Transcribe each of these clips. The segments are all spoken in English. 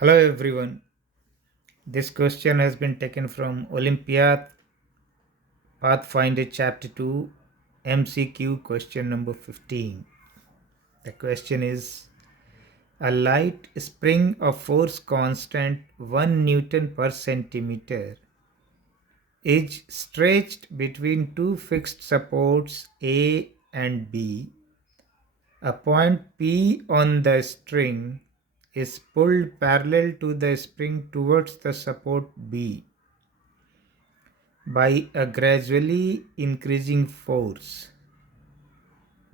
Hello everyone. This question has been taken from Olympiad Pathfinder Ch.2 MCQ question number 15. The question is: a light spring of force constant 1 Newton per centimeter is stretched between two fixed supports A and B. A point P on the string is pulled parallel to the spring towards the support B by a gradually increasing force.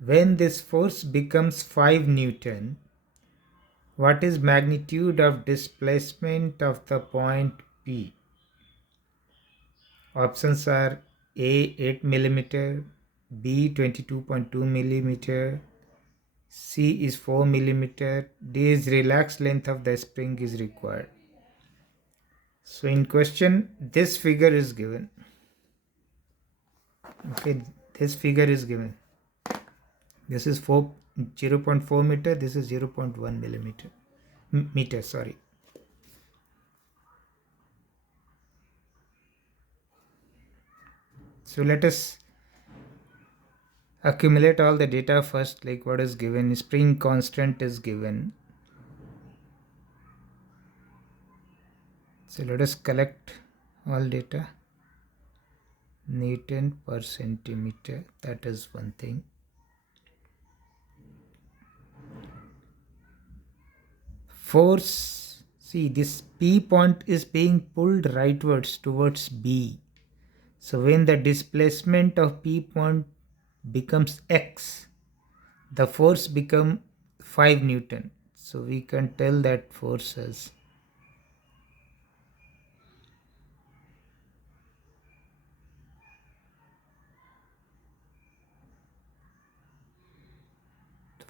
When this force becomes 5 Newton, what is magnitude of displacement of the point P? Options are A 8 mm, B 22.2 mm, C is 4 mm, D is relaxed length of the spring is required. So in question, this figure is given. Okay, this figure is given. This is 0.4 meter, this is 0.1 millimeter meter, sorry. So let us accumulate all the data first, like what is given. Spring constant is given. So let us collect all data. Newton per centimeter, that is one thing. Force, see, this P point is being pulled rightwards towards B. So when the displacement of P point becomes X, the force become 5 Newton. So we can tell that force as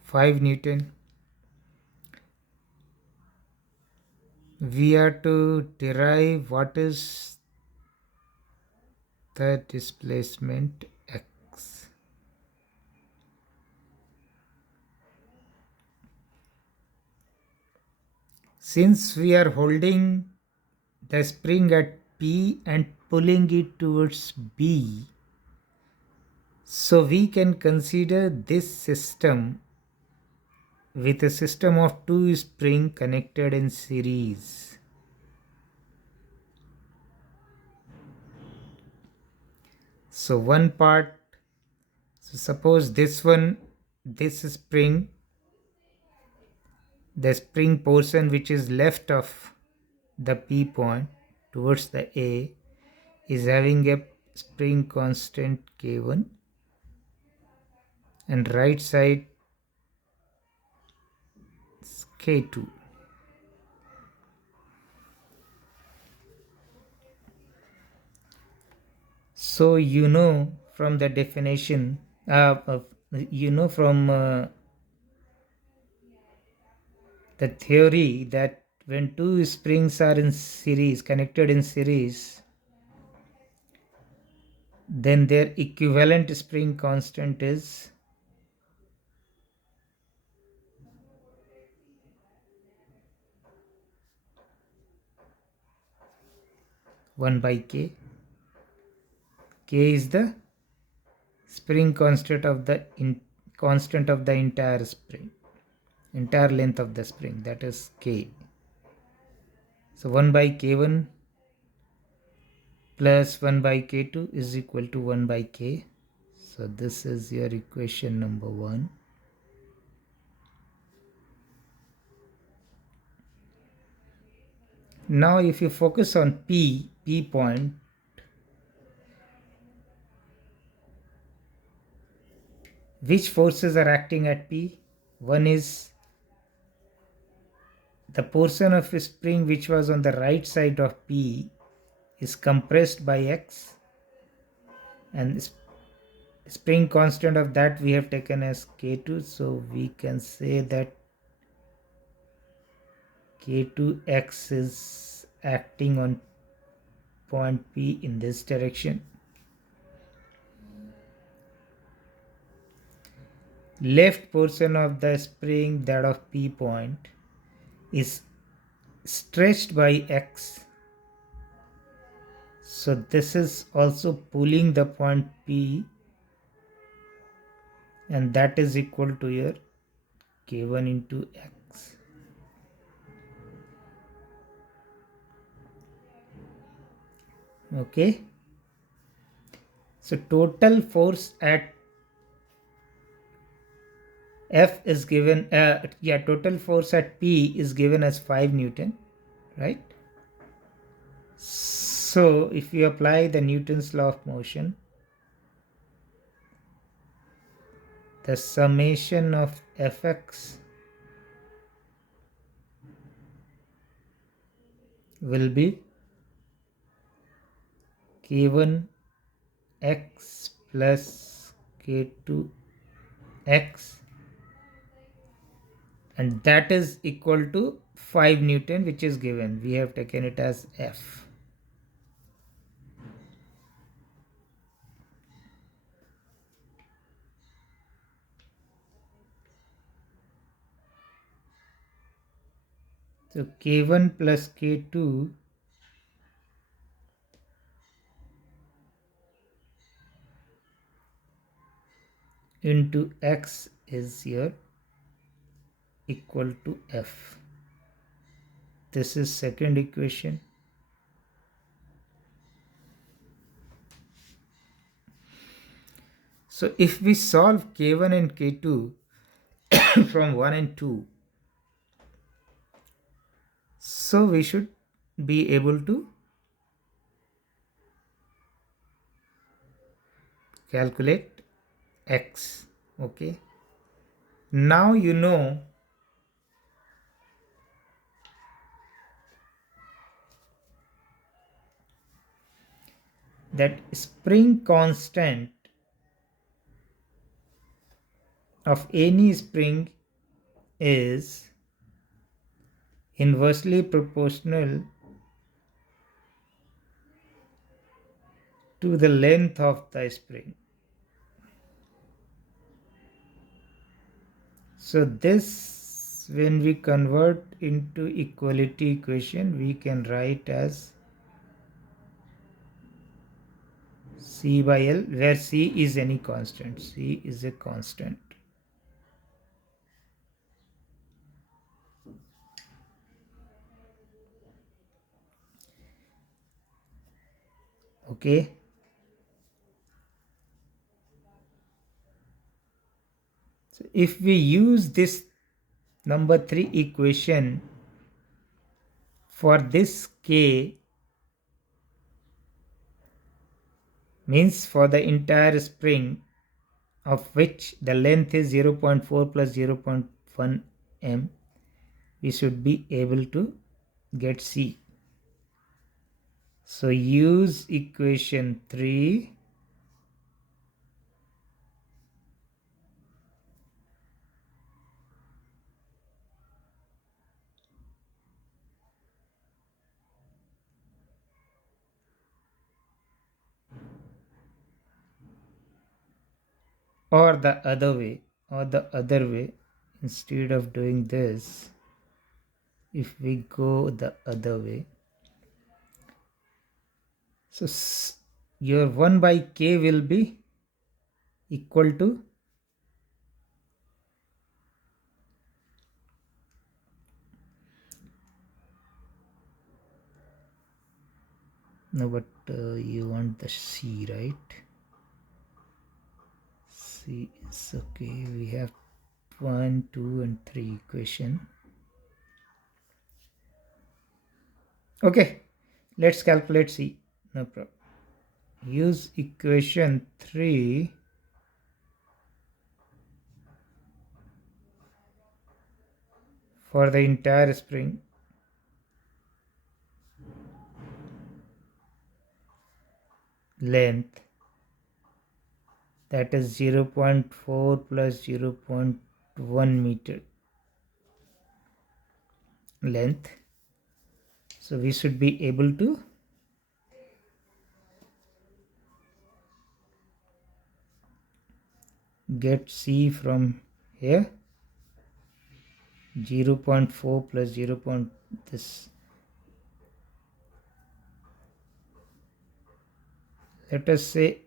5 Newton. We are to derive what is the displacement X. Since we are holding the spring at P and pulling it towards B, so we can consider this system with a system of two springs connected in series. So one part, so suppose this spring, the spring portion which is left of the P point towards the A is having a spring constant K1, and right side is K2. So you know from the definition, from the theory, that when two springs are in series, connected in series, then their equivalent spring constant is one by K. K is the spring constant of the entire spring, entire length of the spring, that is K. So 1 by K1 plus 1 by K2 is equal to 1 by K. So this is your equation number 1. Now if you focus on P point, which forces are acting at P? One is the portion of a spring which was on the right side of P is compressed by X, and spring constant of that we have taken as K2. So we can say that K2X is acting on point P in this direction. Left portion of the spring, that of P point, is stretched by x. So this is also pulling the point P, and that is equal to your k1 into x. Okay. So total force at F is given, total force at P is given as 5 Newton, right? So if you apply the Newton's law of motion, the summation of Fx will be k1 x plus k2 x, and that is equal to 5 Newton, which is given. We have taken it as F. So k1 plus k2 into x is here equal to F. This is second equation. So if we solve k1 and k2 from 1 and 2, so we should be able to calculate x. Okay. Now you know that spring constant of any spring is inversely proportional to the length of the spring. So this, when we convert into equality equation, we can write as C by L, where C is any constant. C is a constant. Okay. So if we use this number 3 equation for this K, means for the entire spring, of which the length is 0.4 plus 0.1 m, we should be able to get C. So use equation 3 or the other way, instead of doing this, if we go the other way, so your 1 by k will be equal to no, but you want the C, right? C is okay. We have 1, 2 and 3 equation. Okay, let's calculate C. No problem. Use equation 3 for the entire spring. Length, that is 0.4 plus 0.1 meter length. So we should be able to get C from here. 0.4 plus 0. This Let us say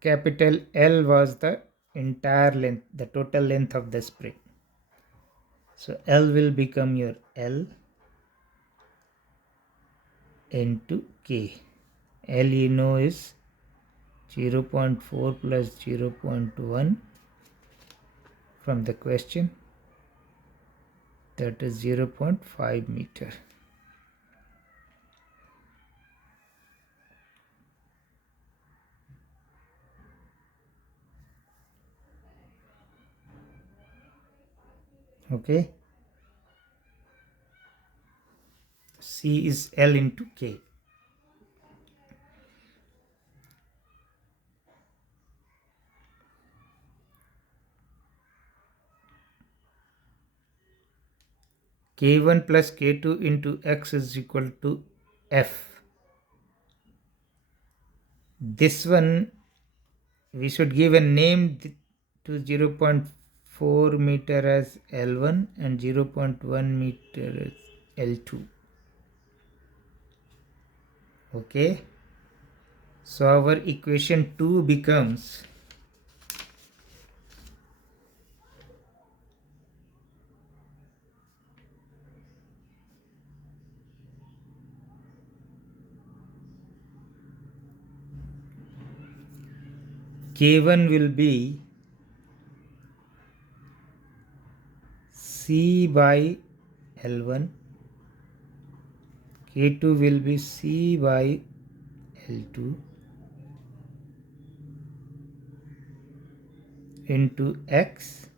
capital L was the entire length, the total length of the spring. So L will become your L into K. L you know is 0.4 plus 0.1 from the question, that is 0.5 meter. Okay, C is L into K. K1 plus K2 into X is equal to F. This one we should give a name to 0.4 meter as L1 and 0.1 meter as L2. Okay, so our equation 2 becomes K1 will be C by L1, K2 will be C by L2 into X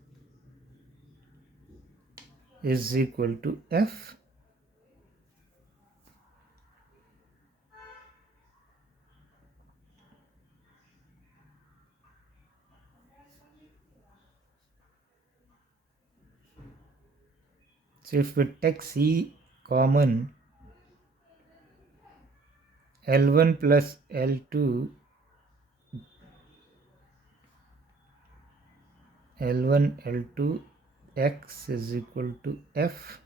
is equal to F. So if we take C common, L1 plus L2, L1 L2 X is equal to F.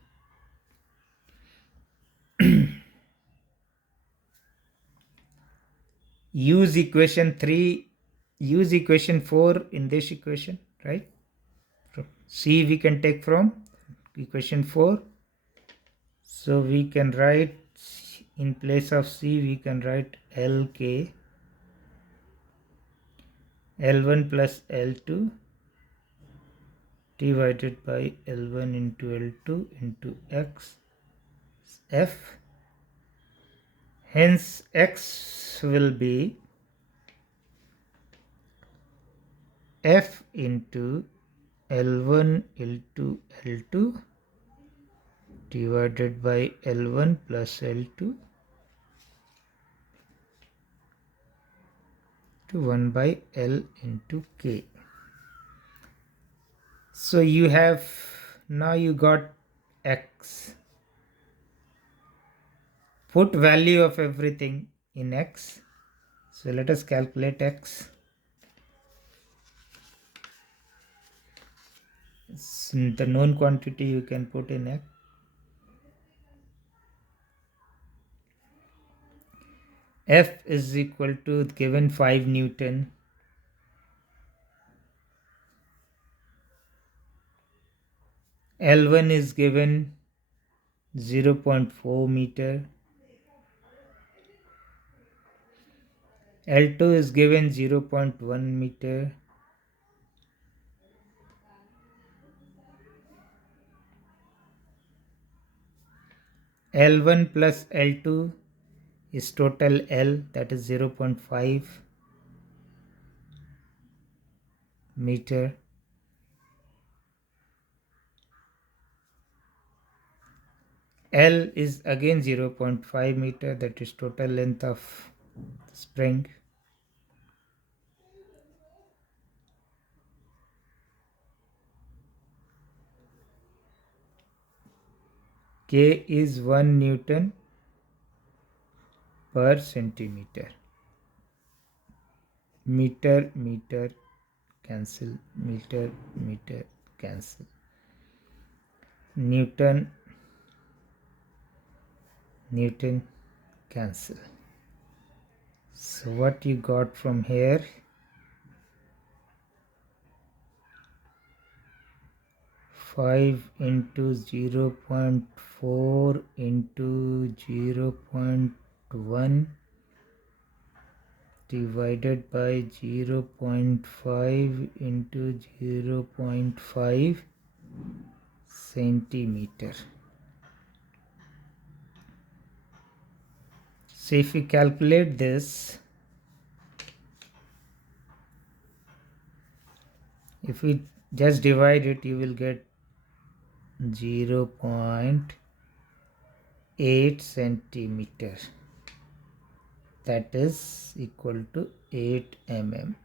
Use equation 3, use equation 4 in this equation, right? C we can take from equation 4. So we can write, in place of C we can write LK, L1 plus L2 divided by L1 into L2 into X F. Hence X will be F into L1 L2 L2 divided by L1 plus L2 to 1 by L into K. So you have, now you got X. Put value of everything in X. So let us calculate X. The known quantity you can put in X. F is equal to, given 5 Newton, L1 is given 0.4 meter, L2 is given 0.1 meter, L1 plus L2 is total L, that is 0.5 meter. L is again 0.5 meter, that is total length of spring. K is 1 Newton per centimeter. Meter, meter, cancel, meter, meter, cancel. Newton, Newton, cancel. So what you got from here? 5 into 0.4 into 0.1 divided by 0.5 into 0.5 centimeter. So if you calculate this, if we just divide it, you will get 0.8 centimeter. That is equal to 8 mm.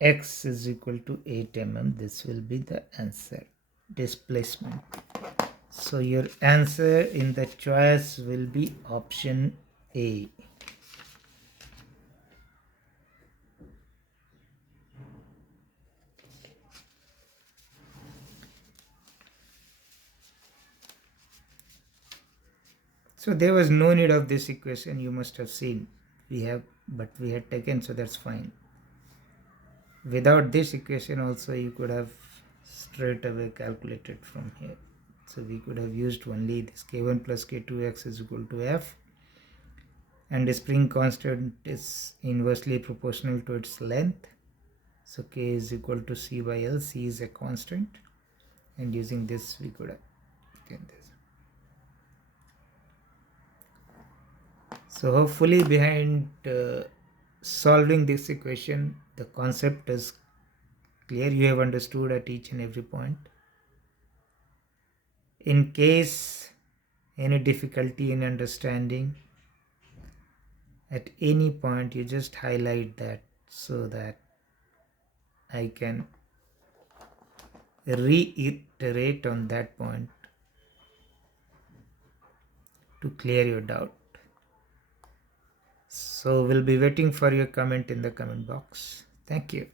X is equal to 8 mm. This will be the answer. Displacement. So your answer in the choice will be option A. So there was no need of this equation, you must have seen. We had taken, so that's fine. Without this equation also you could have straight away calculated from here. So we could have used only this k1 plus k2x is equal to f, and the spring constant is inversely proportional to its length. So k is equal to c by l. C is a constant, and using this we could have taken this. So hopefully behind solving this equation, the concept is clear. You have understood at each and every point. In case any difficulty in understanding at any point, you just highlight that so that I can reiterate on that point to clear your doubt. So we'll be waiting for your comment in the comment box. Thank you.